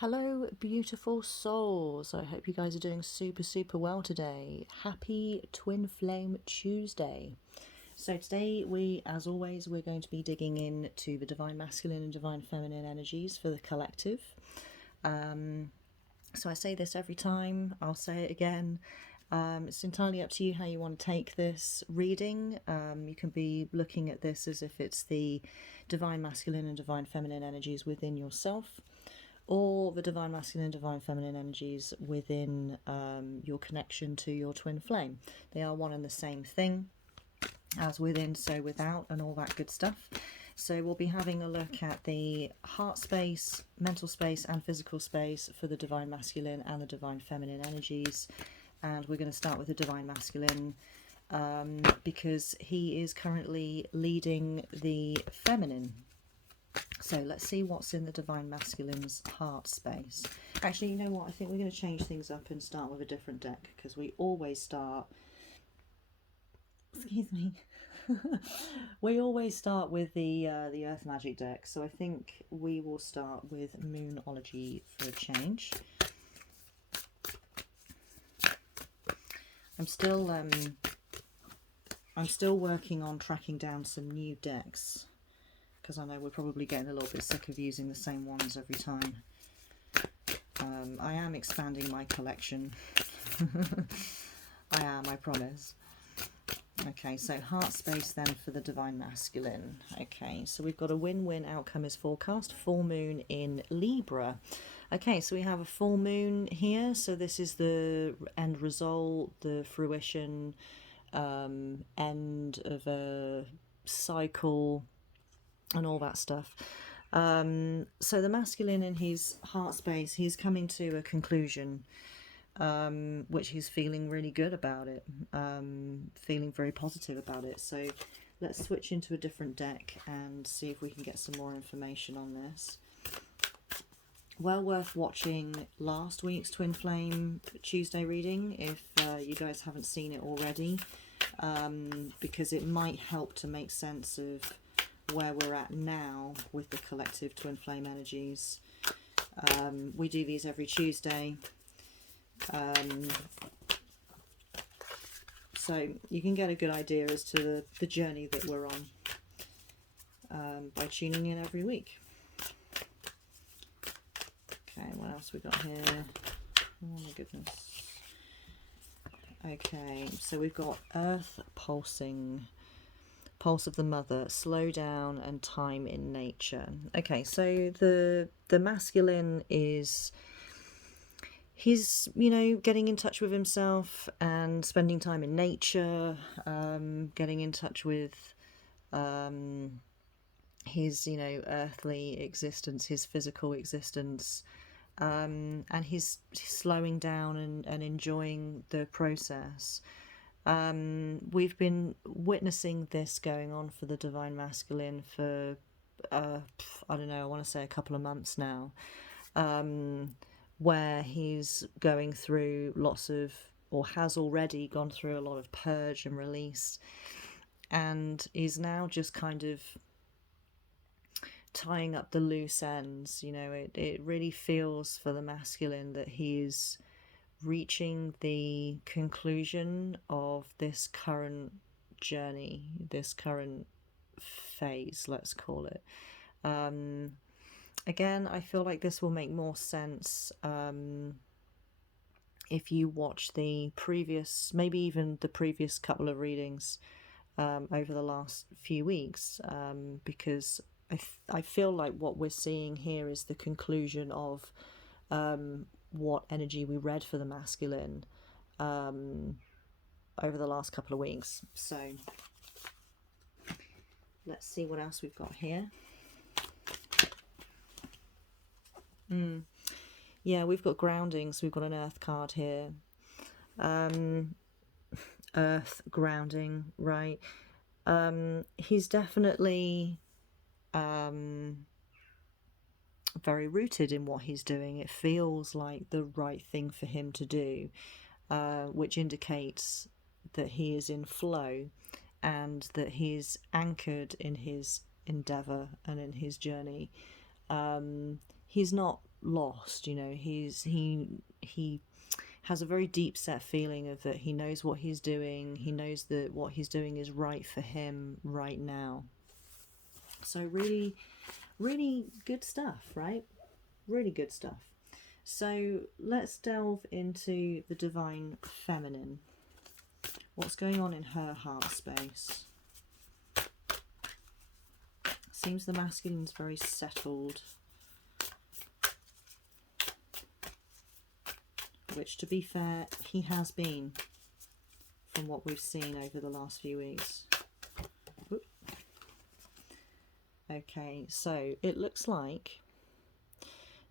Hello, beautiful souls. I hope you guys are doing super well today. Happy Twin Flame Tuesday. So today as always, we're going to be digging into the Divine Masculine and Divine Feminine energies for the collective. So I say this every time, I'll say it again. It's entirely up to you how you want to take this reading. You can be looking at this as if it's the Divine Masculine and Divine Feminine energies within yourself, or the divine masculine and divine feminine energies within your connection to your twin flame. They are one and the same thing, as within, so without, and all that good stuff. So we'll be having a look at the heart space, mental space, and physical space for the divine masculine and the divine feminine energies. And we're going to start with the divine masculine because he is currently leading the feminine. So let's see what's in the Divine Masculine's heart space. Actually, you know what? I think we're going to change things up and start with a different deck, because we always start... Excuse me. We always start with the Earth Magic deck, so I think we will start with Moonology for a change. I'm still working on tracking down some new decks, because I know we're probably getting a little bit sick of using the same ones every time. I am expanding my collection. I promise. Okay, so heart space then for the Divine Masculine. Okay, so we've got a win-win outcome is forecast. Full moon in Libra. Okay, so we have a full moon here. So this is the end result, the fruition, end of a cycle, and all that stuff. So the masculine in his heart space, he's coming to a conclusion, which he's feeling really good about it, feeling very positive about it. So let's switch into a different deck and see if we can get some more information on this. Well worth watching last week's Twin Flame Tuesday reading if you guys haven't seen it already, because it might help to make sense of where we're at now with the collective twin flame energies. We do these every Tuesday, so you can get a good idea as to the journey that we're on by tuning in every week. Okay, what else we got here? Oh my goodness. Okay, so we've got Earth pulsing, pulse of the mother, slow down, and time in nature. Okay, so the masculine is, he's, getting in touch with himself and spending time in nature, getting in touch with his, earthly existence, his physical existence, and he's slowing down and enjoying the process. We've been witnessing this going on for the Divine Masculine for, I don't know, I want to say a couple of months now, where he's going through or has already gone through a lot of purge and release, and is now just kind of tying up the loose ends. It really feels for the masculine that he's reaching the conclusion of this current journey, this current phase, let's call it. Again, I feel like this will make more sense if you watch the previous, maybe even the previous couple of readings over the last few weeks, because I feel like what we're seeing here is the conclusion of what energy we read for the masculine over the last couple of weeks. So let's see what else we've got here. Yeah, we've got groundings. We've got an earth card here. Earth grounding, right? He's definitely very rooted in what he's doing. It feels like the right thing for him to do, which indicates that he is in flow and that he's anchored in his endeavor and in his journey. He's not lost. You know, he has a very deep set feeling of that he knows what he's doing. He knows that what he's doing is right for him right now. So really, really good stuff, right? Really good stuff. So let's delve into the Divine Feminine. What's going on in her heart space? Seems the masculine's very settled, which, to be fair, he has been, from what we've seen over the last few weeks. Oop. Okay, so it looks like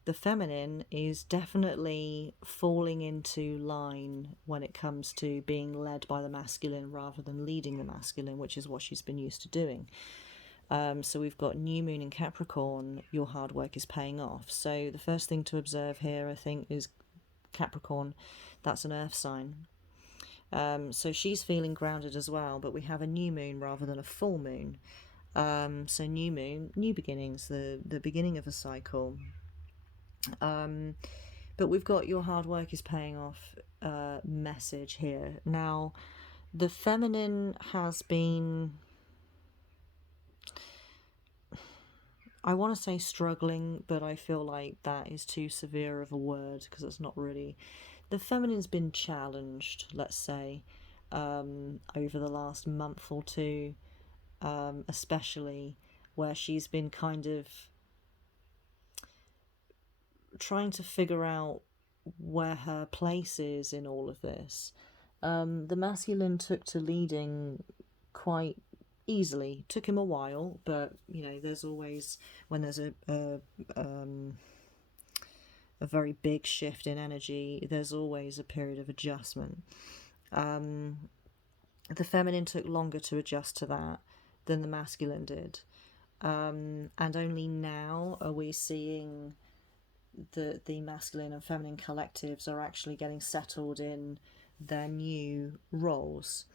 the feminine is definitely falling into line when it comes to being led by the masculine rather than leading the masculine, which is what she's been used to doing. So we've got new moon in Capricorn, your hard work is paying off. So the first thing to observe here, I think, is Capricorn. That's an earth sign. So she's feeling grounded as well, but we have a new moon rather than a full moon. So new moon, new beginnings, the beginning of a cycle. But we've got your hard work is paying off message here. Now, the feminine has been, I want to say struggling, but I feel like that is too severe of a word because it's not really. The feminine's been challenged, let's say, over the last month or two, especially, where she's been kind of trying to figure out where her place is in all of this. The masculine took to leading quite easily. Took him a while, but you know, there's always, when there's a very big shift in energy, there's always a period of adjustment. The feminine took longer to adjust to that than the masculine did, and only now are we seeing the masculine and feminine collectives are actually getting settled in their new roles.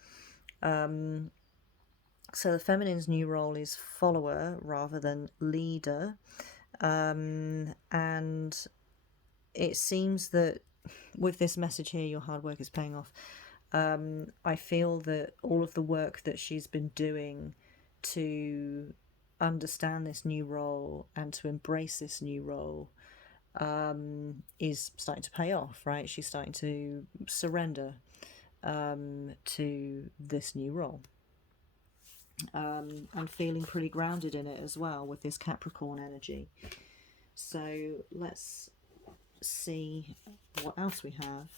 So the feminine's new role is follower rather than leader. And it seems that with this message here, your hard work is paying off. I feel that all of the work that she's been doing to understand this new role and to embrace this new role is starting to pay off, right? She's starting to surrender to this new role. And feeling pretty grounded in it as well with this Capricorn energy. So let's see what else we have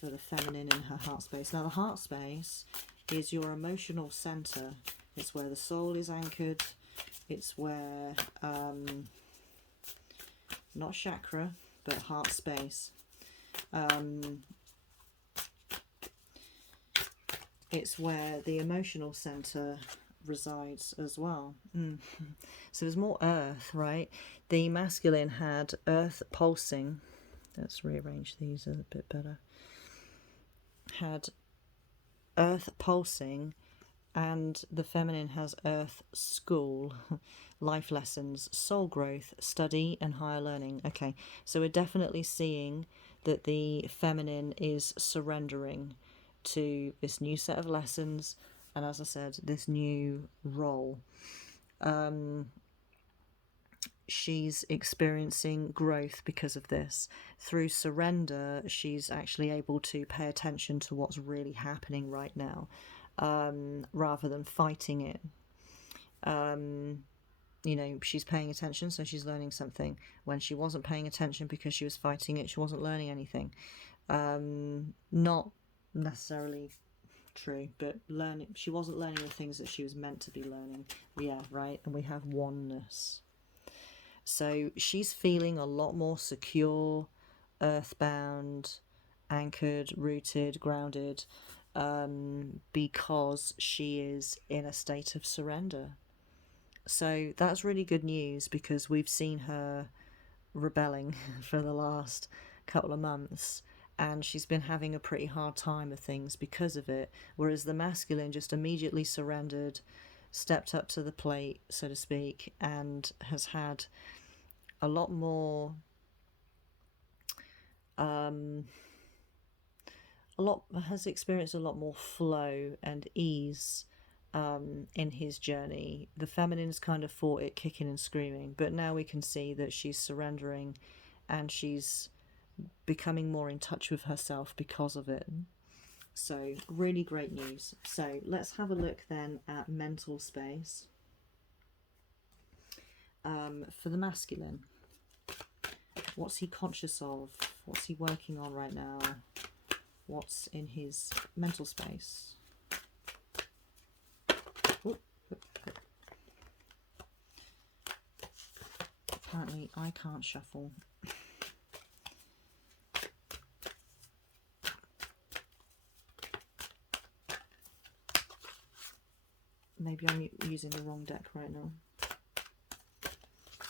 for the feminine in her heart space. Now the heart space is your emotional center. It's where the soul is anchored. It's where, not chakra, but heart space. It's where the emotional center resides as well. So there's more earth, right? The masculine had earth pulsing. Let's rearrange these a bit better. Had earth pulsing, and the feminine has earth school, life lessons, soul growth, study and higher learning. Okay, so we're definitely seeing that the feminine is surrendering to this new set of lessons, and as I said, this new role. She's experiencing growth because of this. Through surrender, she's actually able to pay attention to what's really happening right now, rather than fighting it. You know, she's paying attention, so she's learning something. When she wasn't paying attention because she was fighting it, she wasn't learning anything. Not necessarily true, but she wasn't learning the things that she was meant to be learning. Yeah, right. And we have oneness. So she's feeling a lot more secure, earthbound, anchored, rooted, grounded, because she is in a state of surrender. So that's really good news, because we've seen her rebelling for the last couple of months, and she's been having a pretty hard time of things because of it, whereas the masculine just immediately surrendered, stepped up to the plate, so to speak, and has had a lot more, has experienced a lot more flow and ease in his journey. The feminine's kind of fought it kicking and screaming, but now we can see that she's surrendering and she's becoming more in touch with herself because of it. So really great news. So let's have a look then at mental space for the masculine. What's he conscious of? What's he working on right now? What's in his mental space? Ooh. Apparently I can't shuffle. Maybe I'm using the wrong deck right now.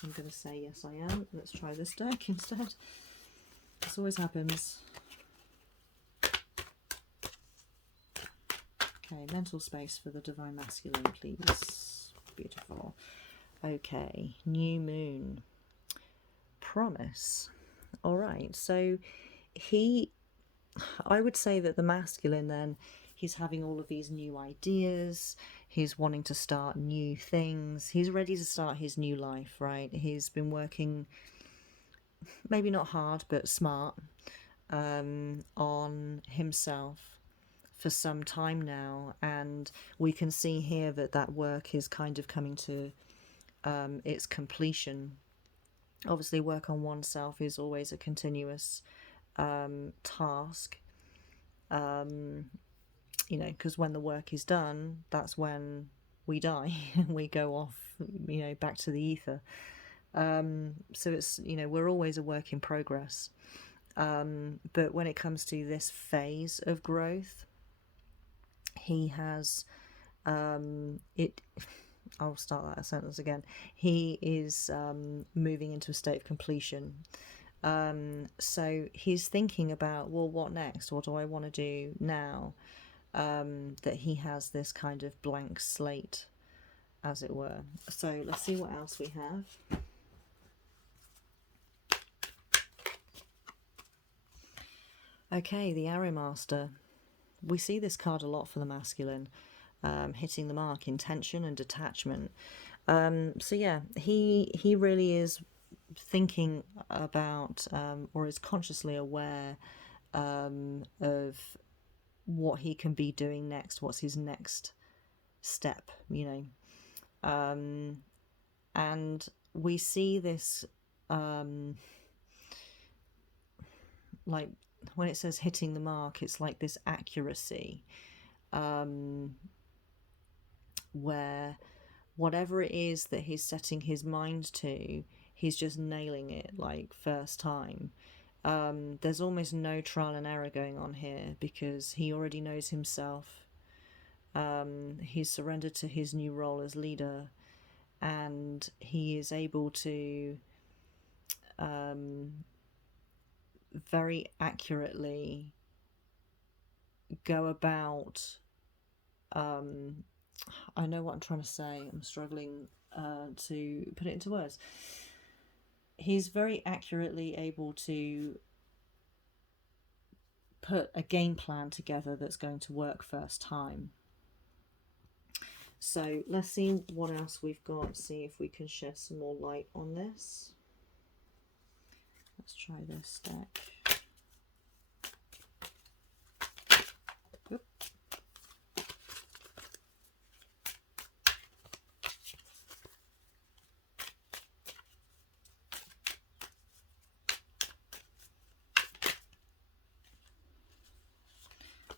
I'm going to say yes I am. Let's try this deck instead. This always happens. Okay, mental space for the Divine Masculine, please. Beautiful. Okay, new moon. Promise. All right, so I would say that the masculine then, he's having all of these new ideas. He's wanting to start new things. He's ready to start his new life, right? He's been working, maybe not hard, but smart, on himself for some time now. And we can see here that that work is kind of coming to its completion. Obviously, work on oneself is always a continuous task. You know, because when the work is done, that's when we die. We go off, you know, back to the ether. So it's, you know, we're always a work in progress. But when it comes to this phase of growth, he has I'll start that sentence again. He is moving into a state of completion. So he's thinking about, well, what next? What do I want to do now? That he has this kind of blank slate, as it were. So let's see what else we have. Okay, the Arrow Master. We see this card a lot for the masculine, hitting the mark, intention and detachment. So yeah, he really is thinking about, or is consciously aware of what he can be doing next. What's his next step, you know? And we see this, like when it says hitting the mark, it's like this accuracy, where whatever it is that he's setting his mind to, he's just nailing it like first time. There's almost no trial and error going on here because he already knows himself. He's surrendered to his new role as leader, and he is able to very accurately go about, I know what I'm trying to say, I'm struggling to put it into words. He's very accurately able to put a game plan together that's going to work first time. So let's see what else we've got, see if we can shed some more light on this. Let's try this deck. Oop.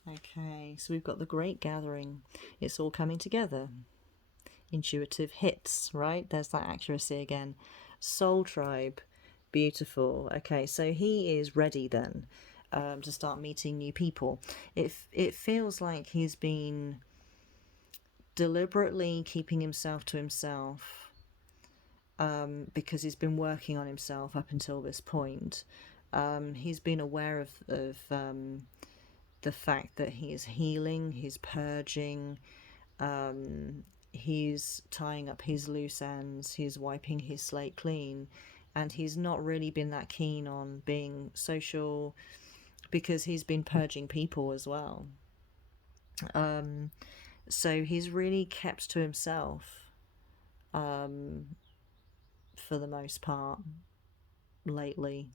Okay, so we've got the Great Gathering. It's all coming together. Intuitive hits, right? There's that accuracy again. Soul Tribe. Beautiful. Okay, so he is ready then to start meeting new people. It feels like he's been deliberately keeping himself to himself because he's been working on himself up until this point. He's been aware of the fact that he is healing, he's purging, he's tying up his loose ends, he's wiping his slate clean, and he's not really been that keen on being social because he's been purging people as well. So he's really kept to himself for the most part lately.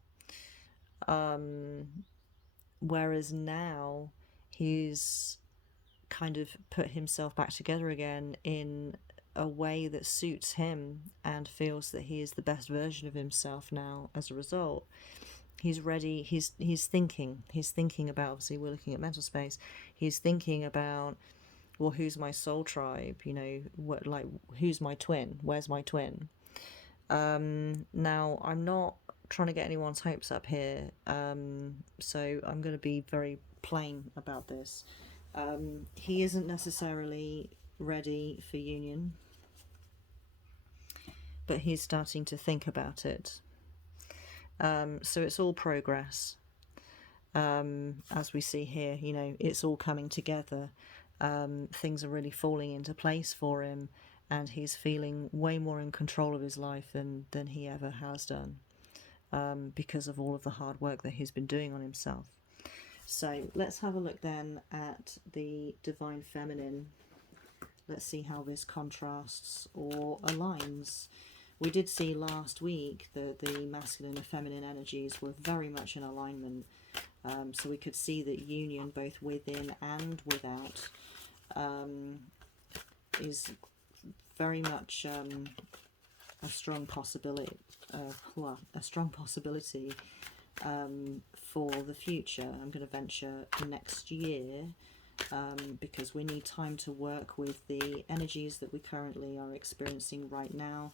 Whereas now he's kind of put himself back together again in a way that suits him and feels that he is the best version of himself now as a result. He's ready, he's thinking about, obviously we're looking at mental space, he's thinking about, well, who's my soul tribe, you know, what, like, who's my twin, where's my twin. Now I'm not trying to get anyone's hopes up here, so I'm going to be very plain about this. He isn't necessarily ready for union, but he's starting to think about it. So it's all progress. As we see here, you know, it's all coming together. Things are really falling into place for him, and he's feeling way more in control of his life than he ever has done, because of all of the hard work that he's been doing on himself. So let's have a look then at the Divine Feminine. Let's see how this contrasts or aligns. We did see last week that the masculine and feminine energies were very much in alignment. So we could see that union both within and without is very much a strong possibility. For the future. I'm going to venture next year, because we need time to work with the energies that we currently are experiencing right now.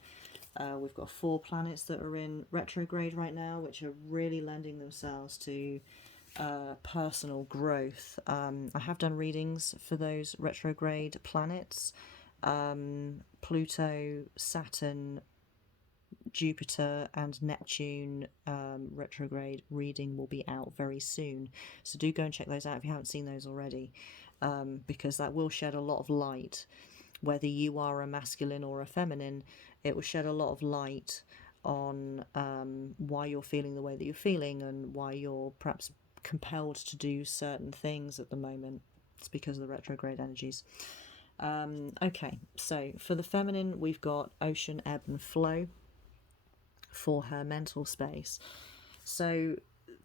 We've got 4 planets that are in retrograde right now, which are really lending themselves to personal growth. I have done readings for those retrograde planets. Pluto, Saturn, Jupiter and Neptune retrograde reading will be out very soon, so do go and check those out if you haven't seen those already, because that will shed a lot of light. Whether you are a masculine or a feminine, it will shed a lot of light on why you're feeling the way that you're feeling and why you're perhaps compelled to do certain things at the moment. It's because of the retrograde energies. Okay, so for the feminine, we've got ocean, ebb and flow for her mental space. So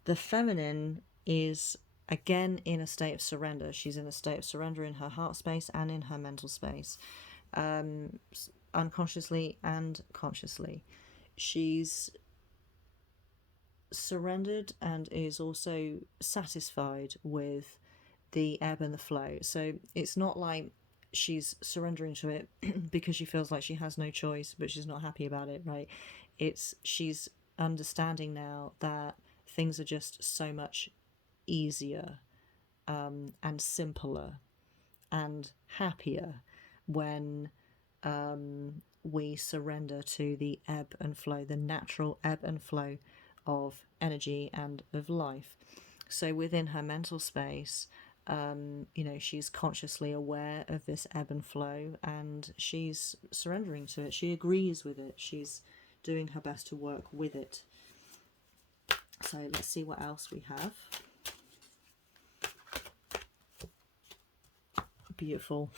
the feminine is again in a state of surrender. She's in a state of surrender in her heart space and in her mental space, unconsciously and consciously. She's surrendered and is also satisfied with the ebb and the flow. So it's not like she's surrendering to it because she feels like she has no choice, but she's not happy about it, right? It's she's understanding now that things are just so much easier and simpler and happier when we surrender to the ebb and flow, the natural ebb and flow of energy and of life. So within her mental space, you know, she's consciously aware of this ebb and flow and she's surrendering to it. She agrees with it. She's doing her best to work with it. So let's see what else we have. Beautiful.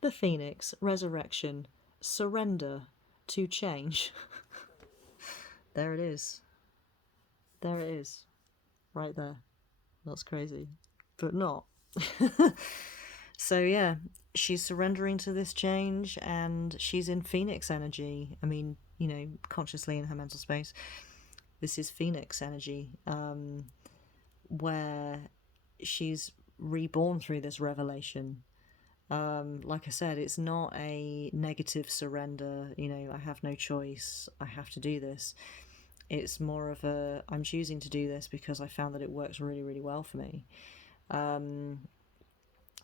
The Phoenix, resurrection, surrender to change. There it is. There it is. Right there. That's crazy. But not. So yeah, she's surrendering to this change and she's in Phoenix energy. I mean, you know, consciously in her mental space. This is Phoenix energy, where she's reborn through this revelation. Like I said, it's not a negative surrender, you know, I have no choice, I have to do this. It's more of a, I'm choosing to do this because I found that it works really, really well for me.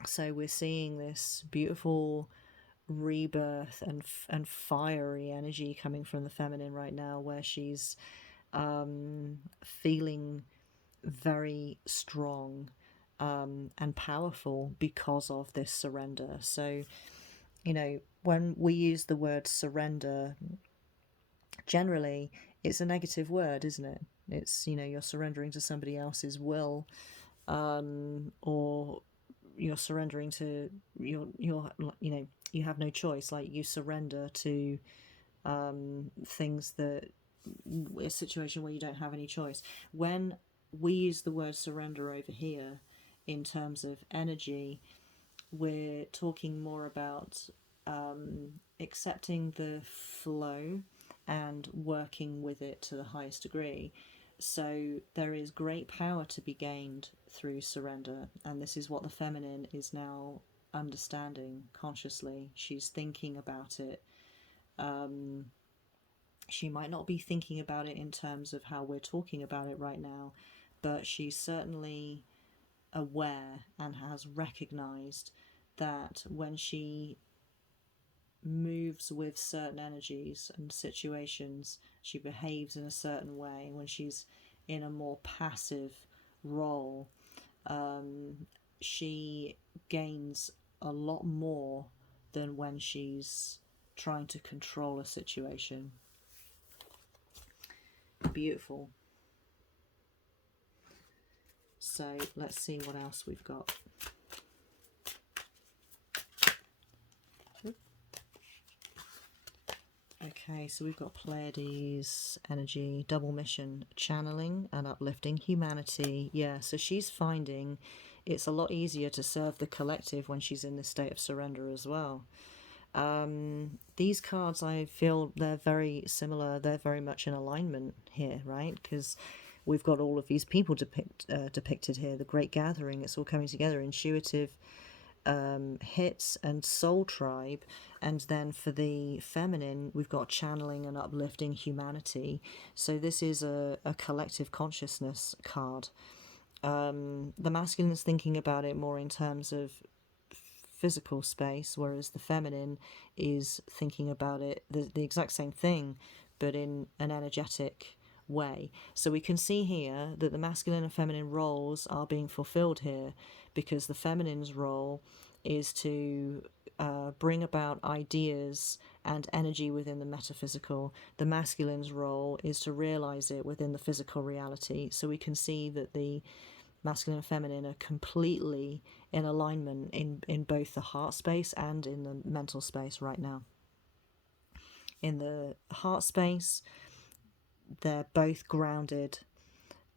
So we're seeing this beautiful rebirth and fiery energy coming from the feminine right now, where she's feeling very strong and powerful because of this surrender. So, you know, when we use the word surrender, generally it's a negative word, isn't it? It's, you know, you're surrendering to somebody else's will, or you're surrendering to your, you know, you have no choice. Like, you surrender to things that, a situation where you don't have any choice. When we use the word surrender over here in terms of energy, we're talking more about accepting the flow and working with it to the highest degree. So there is great power to be gained through surrender, and this is what the feminine is now understanding consciously. She's thinking about it. She might not be thinking about it in terms of how we're talking about it right now, but she's certainly aware and has recognized that when she moves with certain energies and situations, she behaves in a certain way. When she's in a more passive role, she gains a lot more than when she's trying to control a situation. Beautiful. So let's see what else we've got. Okay, so we've got Pleiades energy, double mission, channeling and uplifting humanity. Yeah, so she's finding it's a lot easier to serve the collective when she's in this state of surrender as well. These cards, I feel they're very similar. They're very much in alignment here, right? Because we've got all of these people depicted here. The Great Gathering, it's all coming together. Intuitive hits and soul tribe, and then for the feminine we've got channeling and uplifting humanity. So this is a collective consciousness card. The masculine is thinking about it more in terms of physical space, whereas the feminine is thinking about it the exact same thing but in an energetic way. So we can see here that the masculine and feminine roles are being fulfilled here, because the feminine's role is to bring about ideas and energy within the metaphysical. The masculine's role is to realize it within the physical reality. So we can see that the masculine and feminine are completely in alignment in both the heart space and in the mental space right now. In the heart space, they're both grounded,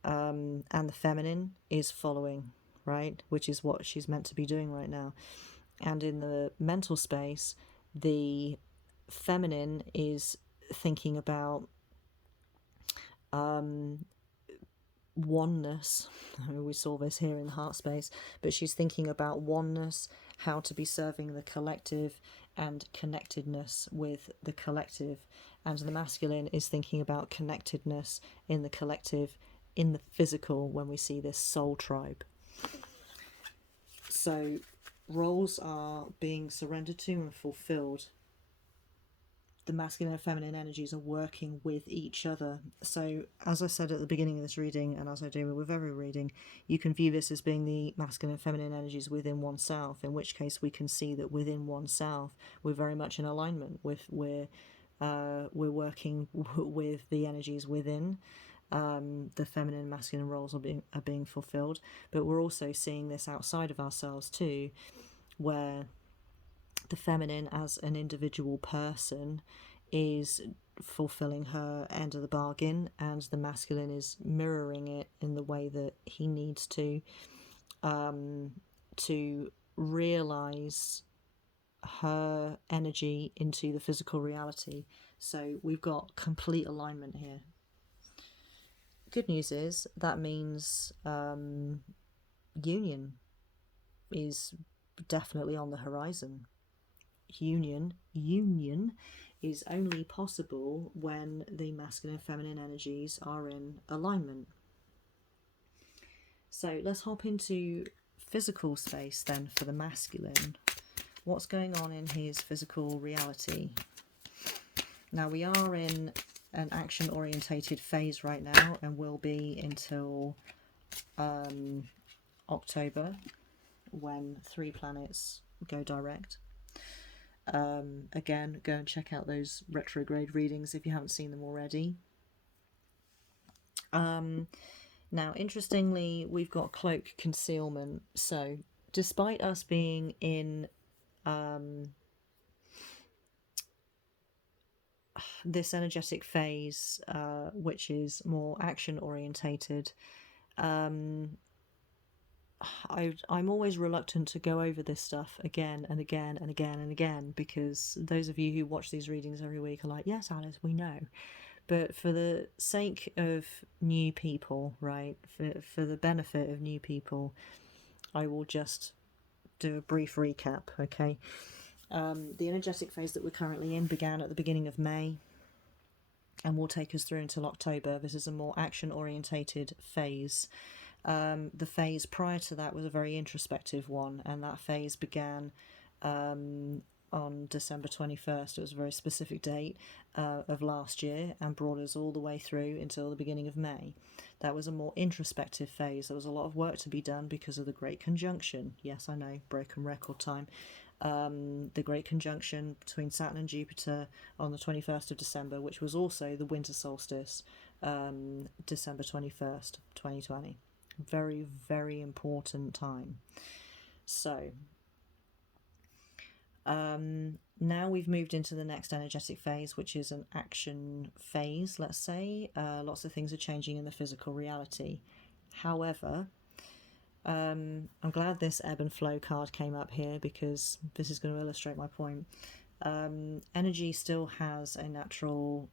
and the feminine is following, right, which is what she's meant to be doing right now. And in the mental space, the feminine is thinking about oneness. I mean, we saw this here in the heart space, but she's thinking about oneness, how to be serving the collective and connectedness with the collective. And the masculine is thinking about connectedness in the collective, in the physical, when we see this soul tribe. So roles are being surrendered to and fulfilled. The masculine and feminine energies are working with each other. So as I said at the beginning of this reading, and as I do with every reading, you can view this as being the masculine and feminine energies within oneself, in which case we can see that within oneself we're very much in alignment with, we're working with the energies within. The feminine and masculine roles are being fulfilled, but we're also seeing this outside of ourselves too, where the feminine as an individual person is fulfilling her end of the bargain, and the masculine is mirroring it in the way that he needs to realize her energy into the physical reality. So we've got complete alignment here. Good news is that means union is definitely on the horizon. Union is only possible when the masculine and feminine energies are in alignment. So let's hop into physical space then for the masculine. What's going on in his physical reality? Now we are in an action orientated phase right now, and will be until October, when 3 planets go direct. Again, go and check out those retrograde readings if you haven't seen them already. Now, interestingly, we've got cloak concealment. So, despite us being in this energetic phase, which is more action orientated, I'm always reluctant to go over this stuff again and again and again and again, because those of you who watch these readings every week are like, yes, Alice, we know. But for the sake of new people, right, for the benefit of new people, I will just do a brief recap, okay? The energetic phase that we're currently in began at the beginning of May and will take us through until October. This is a more action-orientated phase. The phase prior to that was a very introspective one, and that phase began on December 21st. It was a very specific date of last year and brought us all the way through until the beginning of May. That was a more introspective phase. There was a lot of work to be done because of the Great Conjunction. Yes, I know, broken record time. The Great Conjunction between Saturn and Jupiter on the 21st of December, which was also the winter solstice, December 21st, 2020. Very, very important time. So, now we've moved into the next energetic phase, which is an action phase, let's say. Lots of things are changing in the physical reality. However, I'm glad this ebb and flow card came up here, because this is going to illustrate my point. Energy still has a natural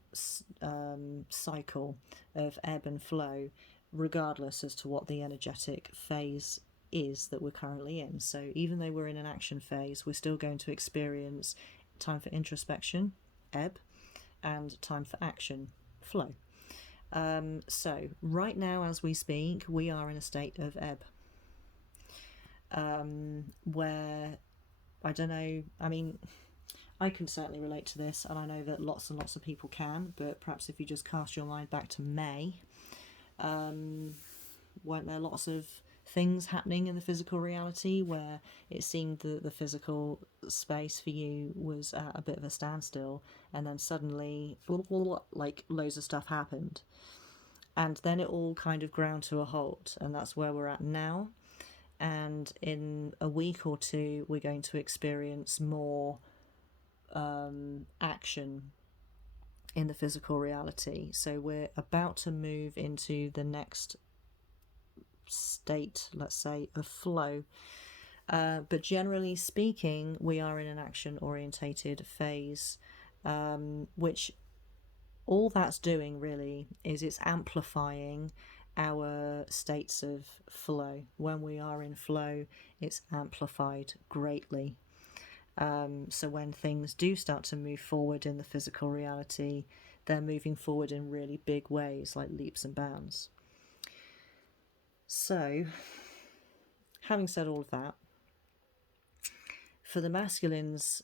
cycle of ebb and flow, regardless as to what the energetic phase is that we're currently in. So even though we're in an action phase, we're still going to experience time for introspection, ebb, and time for action, flow. So right now, as we speak, we are in a state of ebb, where, I don't know, I mean, I can certainly relate to this, and I know that lots and lots of people can, but perhaps if you just cast your mind back to May, weren't there lots of things happening in the physical reality where it seemed that the physical space for you was at a bit of a standstill, and then suddenly, like, loads of stuff happened, and then it all kind of ground to a halt, and that's where we're at now. And in a week or two, we're going to experience more action in the physical reality. So we're about to move into the next state, let's say, of flow. But generally speaking, we are in an action orientated phase, which all that's doing really is it's amplifying our states of flow. When we are in flow, it's amplified greatly. So when things do start to move forward in the physical reality, they're moving forward in really big ways, like leaps and bounds. So, having said all of that, for the masculine's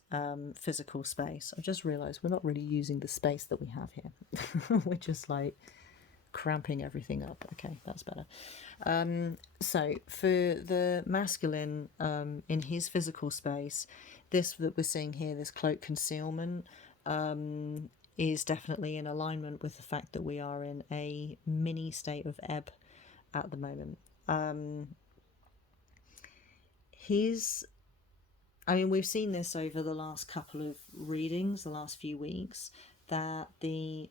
physical space, I've just realised we're not really using the space that we have here. We're just like cramping everything up. Okay, that's better. So for the masculine, in his physical space, this that we're seeing here, this cloak concealment, is definitely in alignment with the fact that we are in a mini state of ebb at the moment. We've seen this over the last couple of readings, the last few weeks, that the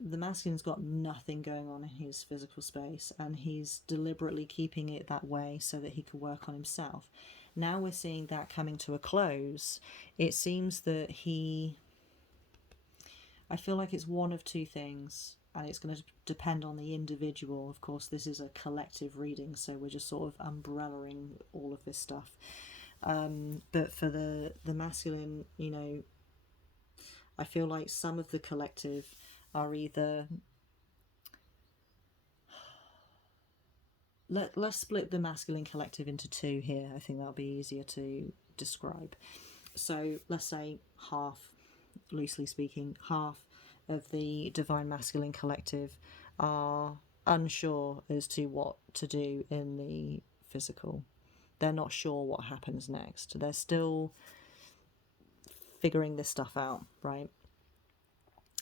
masculine's got nothing going on in his physical space, and he's deliberately keeping it that way so that he can work on himself. Now we're seeing that coming to a close. It seems that I feel like it's one of two things, and it's going to depend on the individual. Of course, this is a collective reading, so we're just sort of umbrellaing all of this stuff. But for the masculine, I feel like some of the collective are either... Let's split the masculine collective into two here. I think that'll be easier to describe. So let's say half, loosely speaking, half of the divine masculine collective are unsure as to what to do in the physical. They're not sure what happens next. They're still figuring this stuff out, right?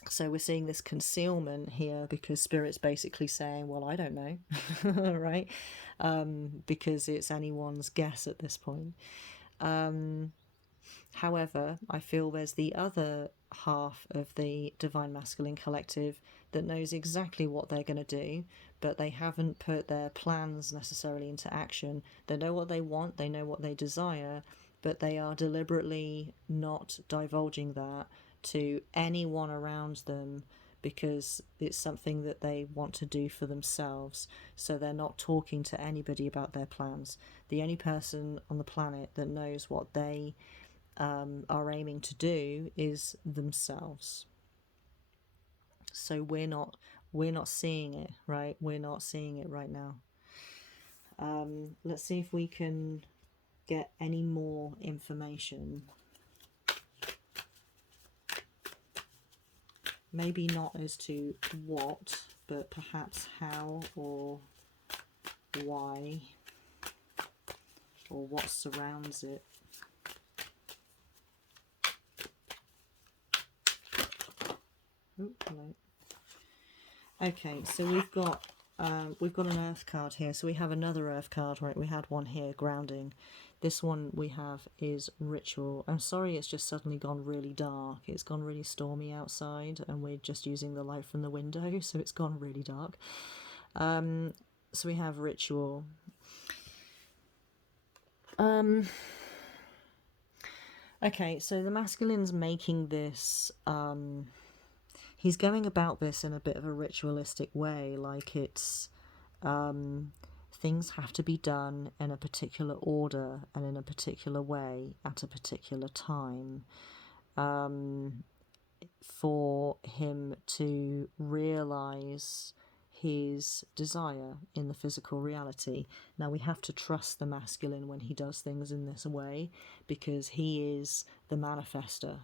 So we're seeing this concealment here because Spirit's basically saying, well, I don't know, right? Because it's anyone's guess at this point. However, I feel there's the other half of the Divine Masculine Collective that knows exactly what they're going to do, but they haven't put their plans necessarily into action. They know what they want, they know what they desire, but they are deliberately not divulging that to anyone around them because it's something that they want to do for themselves. So they're not talking to anybody about their plans. The only person on the planet that knows what they are aiming to do is themselves. So we're not seeing it, right? We're not seeing it right now. Let's see if we can get any more information. Maybe not as to what, but perhaps how or why or what surrounds it. Oh, hello. Okay, so we've got an earth card here. So we have another earth card, right? We had one here, grounding. This one we have is ritual. I'm sorry, it's just suddenly gone really dark. It's gone really stormy outside, and we're just using the light from the window, so it's gone really dark. So we have ritual. Okay, so the masculine's making this. He's going about this in a bit of a ritualistic way, like it's things have to be done in a particular order and in a particular way at a particular time for him to realize his desire in the physical reality. Now we have to trust the masculine when he does things in this way because he is the manifester.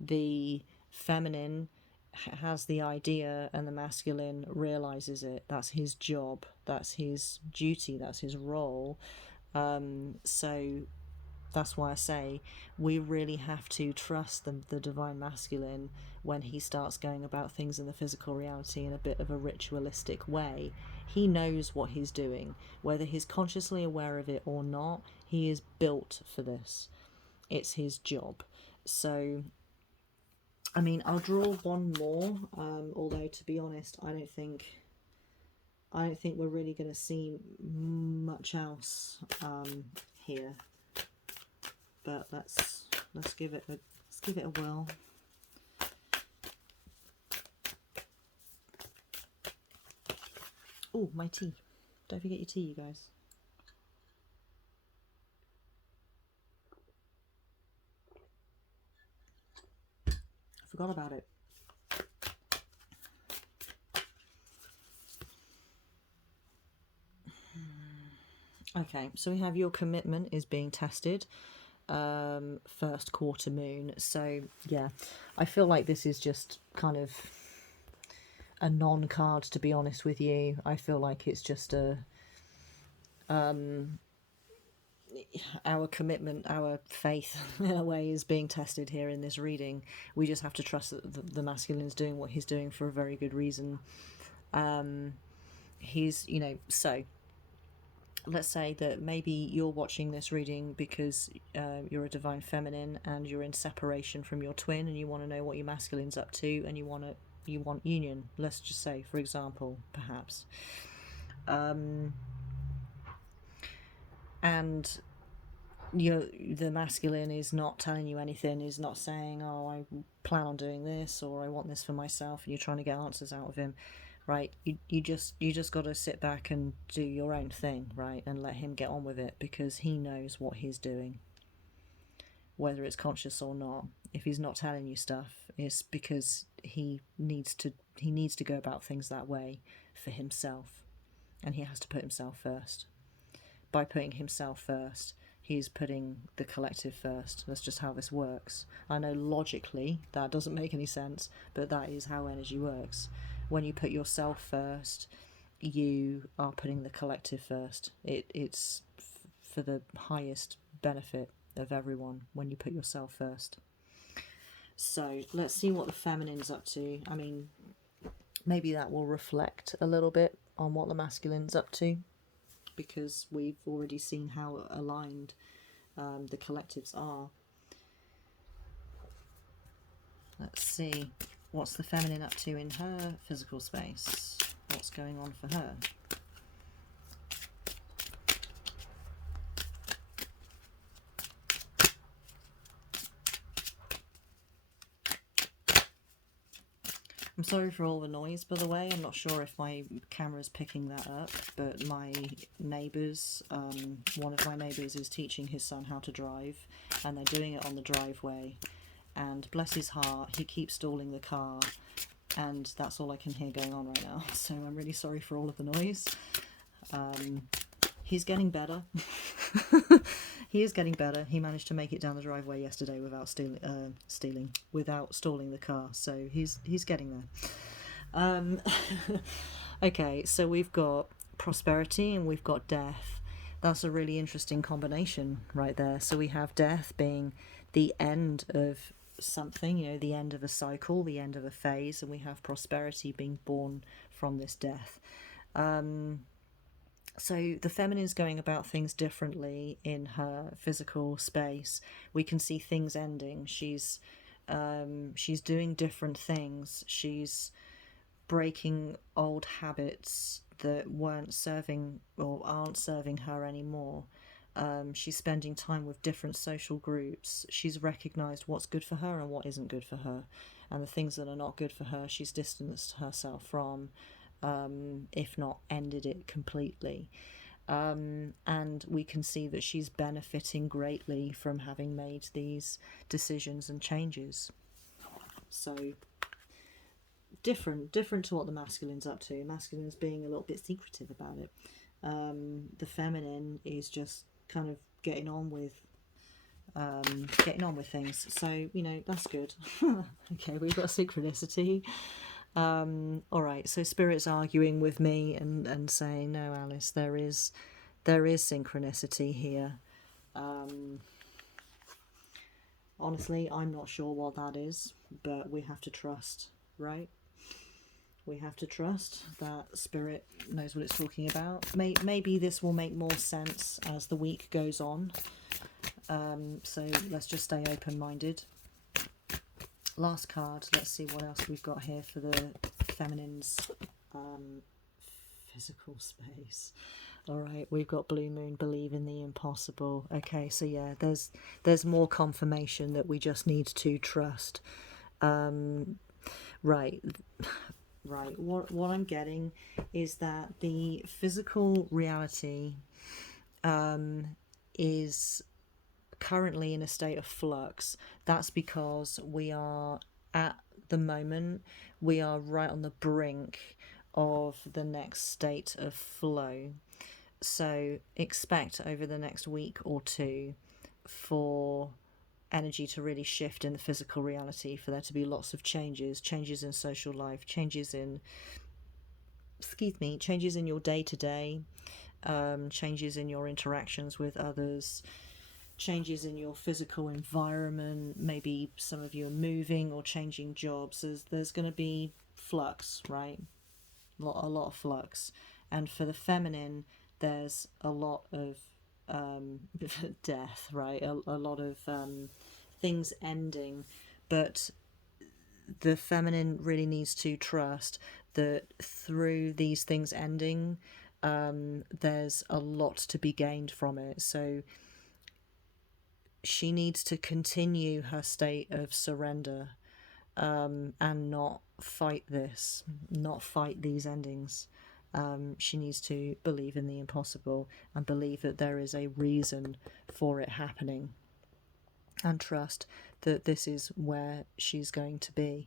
The feminine has the idea and the masculine realizes it. That's his job, that's his duty, that's his role. So that's why I say we really have to trust the divine masculine when he starts going about things in the physical reality in a bit of a ritualistic way. He knows what he's doing, whether he's consciously aware of it or not. He is built for this. It's his job. So I mean, I'll draw one more, although to be honest, I don't think we're really going to see much else here. But let's give it a whirl. Oh, my tea! Don't forget your tea, you guys. Forgot about it. Okay, so we have your commitment is being tested. First quarter moon. So yeah, I feel like this is just kind of a non-card, to be honest with you. I feel like it's just a our commitment, our faith in a way is being tested here in this reading. We just have to trust that the masculine is doing what he's doing for a very good reason. He's, so let's say that maybe you're watching this reading because you're a divine feminine and you're in separation from your twin and you want to know what your masculine's up to and you want union, let's just say, for example, perhaps. And the masculine is not telling you anything, is not saying, oh, I plan on doing this or I want this for myself, and you're trying to get answers out of him, right? You just got to sit back and do your own thing, right, and let him get on with it because he knows what he's doing, whether it's conscious or not. If he's not telling you stuff, it's because he needs to go about things that way for himself, and he has to put himself first. By putting himself first, he's putting the collective first. That's just how this works. I know logically that doesn't make any sense, but that is how energy works. When you put yourself first, you are putting the collective first. It's for the highest benefit of everyone when you put yourself first. So let's see what the feminine's up to. I mean, maybe that will reflect a little bit on what the masculine's up to, because we've already seen how aligned the collectives are. Let's see, what's the feminine up to in her physical space? What's going on for her? I'm sorry for all the noise, by the way. I'm not sure if my camera's picking that up, but my neighbours, one of my neighbours is teaching his son how to drive, and they're doing it on the driveway, and bless his heart, he keeps stalling the car, and that's all I can hear going on right now, so I'm really sorry for all of the noise. He's getting better. He is getting better. He managed to make it down the driveway yesterday without without stalling the car. So he's getting there. Okay, so we've got prosperity and we've got death. That's a really interesting combination right there. So we have death being the end of something, you know, the end of a cycle, the end of a phase, and we have prosperity being born from this death. So the feminine's going about things differently in her physical space. We can see things ending. She's doing different things. She's breaking old habits that weren't serving or aren't serving her anymore. She's spending time with different social groups. She's recognized what's good for her and what isn't good for her. And the things that are not good for her, she's distanced herself from, if not ended it completely. And we can see that she's benefiting greatly from having made these decisions and changes. So different to what the masculine's up to. Masculine's being a little bit secretive about it. The feminine is just kind of getting on with things. So, you know, that's good. Okay, we've got synchronicity. All right, so Spirit's arguing with me and saying, no, Alice, there is synchronicity here. Honestly, I'm not sure what that is, but we have to trust, right? We have to trust that Spirit knows what it's talking about. Maybe this will make more sense as the week goes on. So let's just stay open-minded. Last card, let's see what else we've got here for the feminine's physical space. All right, we've got Blue Moon, believe in the impossible. Okay, so yeah, there's more confirmation that we just need to trust. Right. What I'm getting is that the physical reality is currently in a state of flux. That's because we are at the moment, we are right on the brink of the next state of flow. So expect over the next week or two for energy to really shift in the physical reality, for there to be lots of changes in social life, changes in your day-to-day, changes in your interactions with others, changes in your physical environment. Maybe some of you are moving or changing jobs. There's going to be flux, right? A lot of flux. And for the feminine, there's a lot of death, right? A lot of things ending. But the feminine really needs to trust that through these things ending, there's a lot to be gained from it. So she needs to continue her state of surrender, and not fight these endings. She needs to believe in the impossible and believe that there is a reason for it happening, and trust that this is where she's going to be.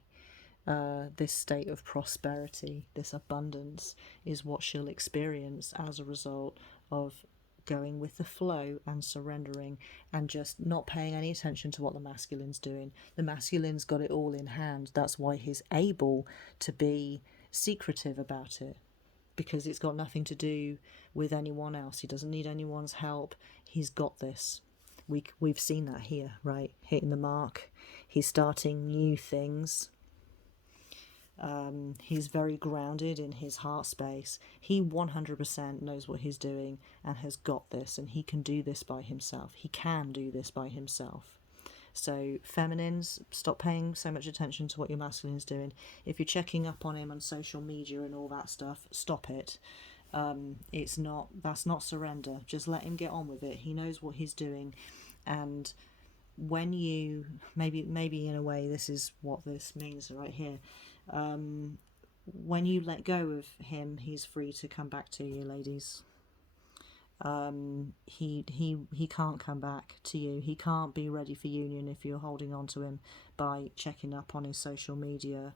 This state of prosperity, this abundance, is what she'll experience as a result of going with the flow and surrendering and just not paying any attention to what the masculine's doing. The masculine's got it all in hand. That's why he's able to be secretive about it, because it's got nothing to do with anyone else. He doesn't need anyone's help. He's got this. We've seen that here, right? Hitting the mark, He's starting new things. He's very grounded in his heart space. He 100% knows what he's doing and has got this, and he can do this by himself. He can do this by himself. So feminines, stop paying so much attention to what your masculine's doing. If you're checking up on him on social media and all that stuff, stop it. That's not surrender. Just let him get on with it. He knows what he's doing. And when you, maybe in a way this is what this means right here, when you let go of him, he's free to come back to you, ladies. He can't come back to you. He can't be ready for union if you're holding on to him by checking up on his social media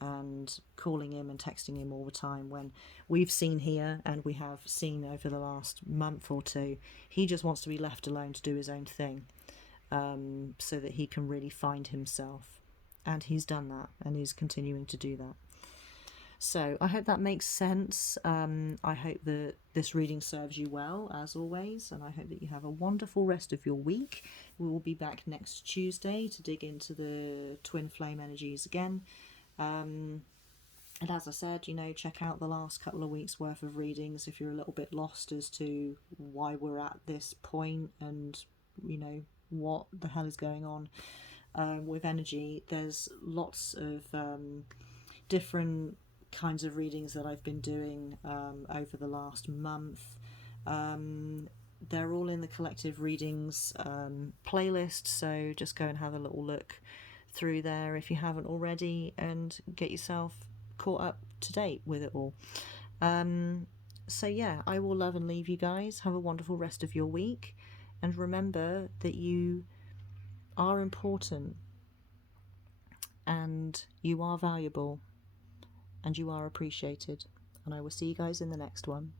and calling him and texting him all the time. When we've seen here, and we have seen over the last month or two, he just wants to be left alone to do his own thing, so that he can really find himself. And he's done that, and he's continuing to do that. So I hope that makes sense. I hope that this reading serves you well, as always, and I hope that you have a wonderful rest of your week. We will be back next Tuesday to dig into the twin flame energies again. And as I said, check out the last couple of weeks worth of readings if you're a little bit lost as to why we're at this point and, what the hell is going on with energy. There's lots of different kinds of readings that I've been doing over the last month. They're all in the collective readings playlist, so just go and have a little look through there if you haven't already, and get yourself caught up to date with it all. So yeah, I will love and leave you guys. Have a wonderful rest of your week, and remember that you are important, and you are valuable, and you are appreciated. And I will see you guys in the next one.